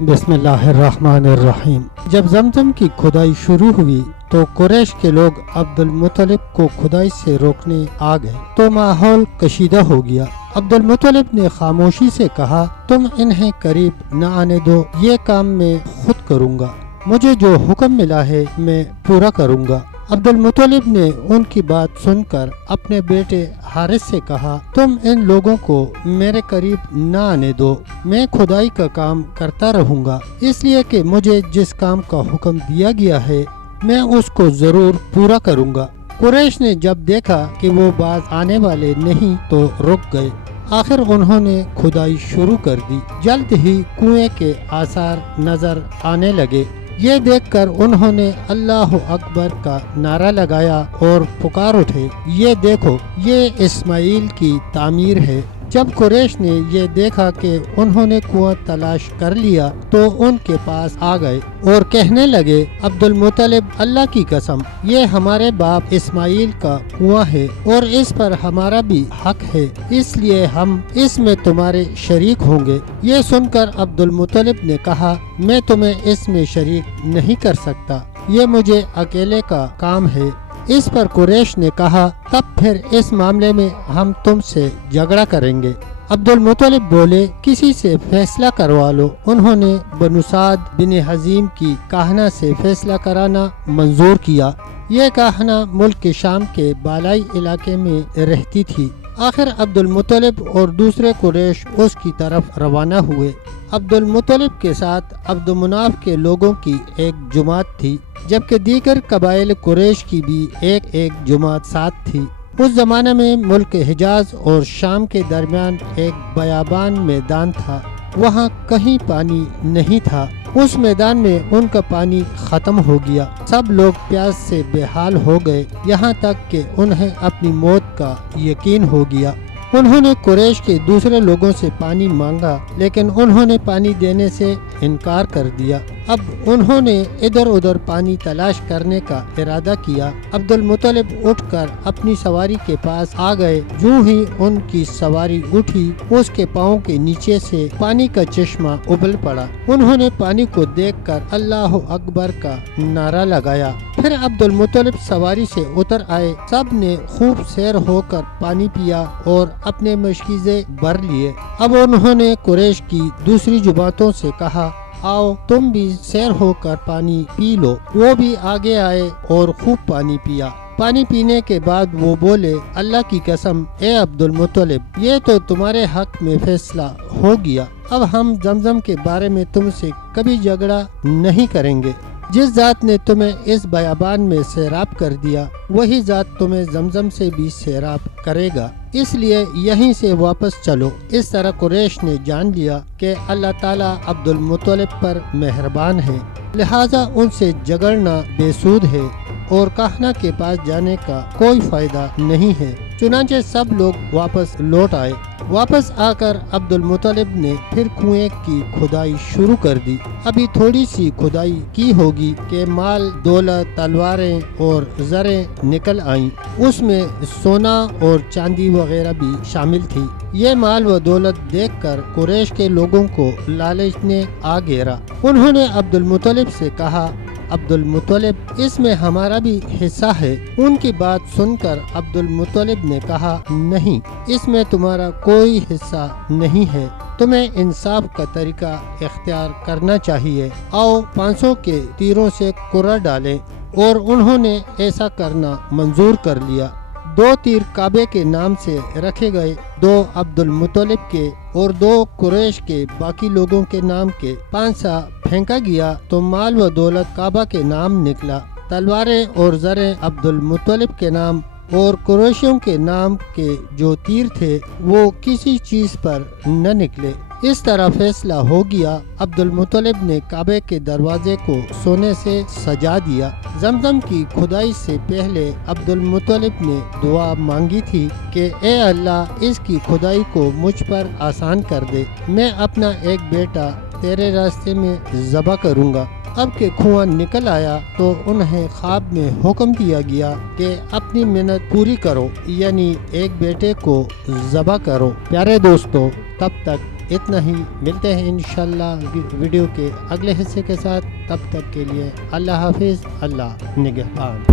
بسم اللہ الرحمن الرحیم۔ جب زمزم کی کھدائی شروع ہوئی تو قریش کے لوگ عبد المطلب کو کھدائی سے روکنے آ گئے تو ماحول کشیدہ ہو گیا۔ عبد المطلب نے خاموشی سے کہا، تم انہیں قریب نہ آنے دو، یہ کام میں خود کروں گا، مجھے جو حکم ملا ہے میں پورا کروں گا۔ عبد المطلب نے ان کی بات سن کر اپنے بیٹے حارث سے کہا، تم ان لوگوں کو میرے قریب نہ آنے دو، میں کھدائی کا کام کرتا رہوں گا، اس لیے کہ مجھے جس کام کا حکم دیا گیا ہے میں اس کو ضرور پورا کروں گا۔ قریش نے جب دیکھا کہ وہ باز آنے والے نہیں تو رک گئے۔ آخر انہوں نے کھدائی شروع کر دی۔ جلد ہی کنویں کے آثار نظر آنے لگے۔ یہ دیکھ کر انہوں نے اللہ اکبر کا نعرہ لگایا اور پکار اٹھے، یہ دیکھو، یہ اسماعیل کی تعمیر ہے۔ جب قریش نے یہ دیکھا کہ انہوں نے کنواں تلاش کر لیا تو ان کے پاس آ گئے اور کہنے لگے، عبد المطلب، اللہ کی قسم، یہ ہمارے باپ اسماعیل کا کنواں ہے اور اس پر ہمارا بھی حق ہے، اس لیے ہم اس میں تمہارے شریک ہوں گے۔ یہ سن کر عبد المطلب نے کہا، میں تمہیں اس میں شریک نہیں کر سکتا، یہ مجھے اکیلے کا کام ہے۔ اس پر قریش نے کہا، تب پھر اس معاملے میں ہم تم سے جھگڑا کریں گے۔ عبد المطلب بولے، کسی سے فیصلہ کروا لو۔ انہوں نے بنو سعد بن حزیم کی کاہنہ سے فیصلہ کرانا منظور کیا۔ یہ کاہنہ ملک شام کے بالائی علاقے میں رہتی تھی۔ آخر عبد المطلب اور دوسرے قریش اس کی طرف روانہ ہوئے۔ عبد المطلب کے ساتھ عبد مناف کے لوگوں کی ایک جماعت تھی، جبکہ دیگر قبائل قریش کی بھی ایک جماعت ساتھ تھی۔ اس زمانے میں ملک حجاز اور شام کے درمیان ایک بیابان میدان تھا، وہاں کہیں پانی نہیں تھا۔ اس میدان میں ان کا پانی ختم ہو گیا، سب لوگ پیاس سے بے حال ہو گئے، یہاں تک کہ انہیں اپنی موت کا یقین ہو گیا۔ انہوں نے قریش کے دوسرے لوگوں سے پانی مانگا، لیکن انہوں نے پانی دینے سے انکار کر دیا۔ اب انہوں نے ادھر ادھر پانی تلاش کرنے کا ارادہ کیا۔ عبد المطلب اٹھ کر اپنی سواری کے پاس آ گئے۔ جو ہی ان کی سواری اٹھی، اس کے پاؤں کے نیچے سے پانی کا چشمہ ابل پڑا۔ انہوں نے پانی کو دیکھ کر اللہ اکبر کا نعرہ لگایا۔ پھر عبد المطلب سواری سے اتر آئے، سب نے خوب سیر ہو کر پانی پیا اور اپنے مشکیزے بھر لیے۔ اب انہوں نے قریش کی دوسری جماعتوں سے کہا، آؤ تم بھی سیر ہو کر پانی پی لو۔ وہ بھی آگے آئے اور خوب پانی پیا۔ پانی پینے کے بعد وہ بولے، اللہ کی قسم، اے عبد المطلب، یہ تو تمہارے حق میں فیصلہ ہو گیا، اب ہم زمزم کے بارے میں تم سے کبھی جھگڑا نہیں کریں گے۔ جس ذات نے تمہیں اس بیابان میں سیراب کر دیا، وہی ذات تمہیں زمزم سے بھی سیراب کرے گا، اس لیے یہیں سے واپس چلو۔ اس طرح قریش نے جان لیا کہ اللہ تعالیٰ عبد المطلب پر مہربان ہے، لہٰذا ان سے جھگڑنا بے سود ہے اور کاہنہ کے پاس جانے کا کوئی فائدہ نہیں ہے۔ چنانچہ سب لوگ واپس لوٹ آئے۔ واپس آ کر عبد المطلب نے پھر کنویں کی کھدائی شروع کر دی۔ ابھی تھوڑی سی کھدائی کی ہوگی کہ مال، دولت، تلواریں اور زریں نکل آئیں۔ اس میں سونا اور چاندی وغیرہ بھی شامل تھی۔ یہ مال و دولت دیکھ کر قریش کے لوگوں کو لالچ نے آ گھیرا۔ انہوں نے عبد المطلب سے کہا، عبد المطلب، اس میں ہمارا بھی حصہ ہے۔ ان کی بات سن کر عبد المطلب نے کہا، نہیں، اس میں تمہارا کوئی حصہ نہیں ہے، تمہیں انصاف کا طریقہ اختیار کرنا چاہیے۔ آؤ 500 کے تیروں سے کرہ ڈالیں، اور انہوں نے ایسا کرنا منظور کر لیا۔ 2 تیر کعبے کے نام سے رکھے گئے، 2 عبد المطلب کے اور 2 قریش کے باقی لوگوں کے نام کے۔ 5 پھینکا گیا تو مال و دولت کعبہ کے نام نکلا، تلواریں اور زریں عبد المطلب کے نام، اور قریشیوں کے نام کے جو تیر تھے وہ کسی چیز پر نہ نکلے۔ اس طرح فیصلہ ہو گیا۔ عبد المطلب نے کعبے کے دروازے کو سونے سے سجا دیا۔ زمزم کی کھدائی سے پہلے عبد المطلب نے دعا مانگی تھی کہ اے اللہ، اس کی کھدائی کو مجھ پر آسان کر دے، میں اپنا ایک بیٹا تیرے راستے میں ذبح کروں گا۔ اب کہ کنواں نکل آیا تو انہیں خواب میں حکم دیا گیا کہ اپنی منت پوری کرو، یعنی ایک بیٹے کو ذبح کرو۔ پیارے دوستو، تب تک اتنا ہی، ملتے ہیں انشاءاللہ ویڈیو کے اگلے حصے کے ساتھ، تب تک کے لیے اللہ حافظ، اللہ نگہبان۔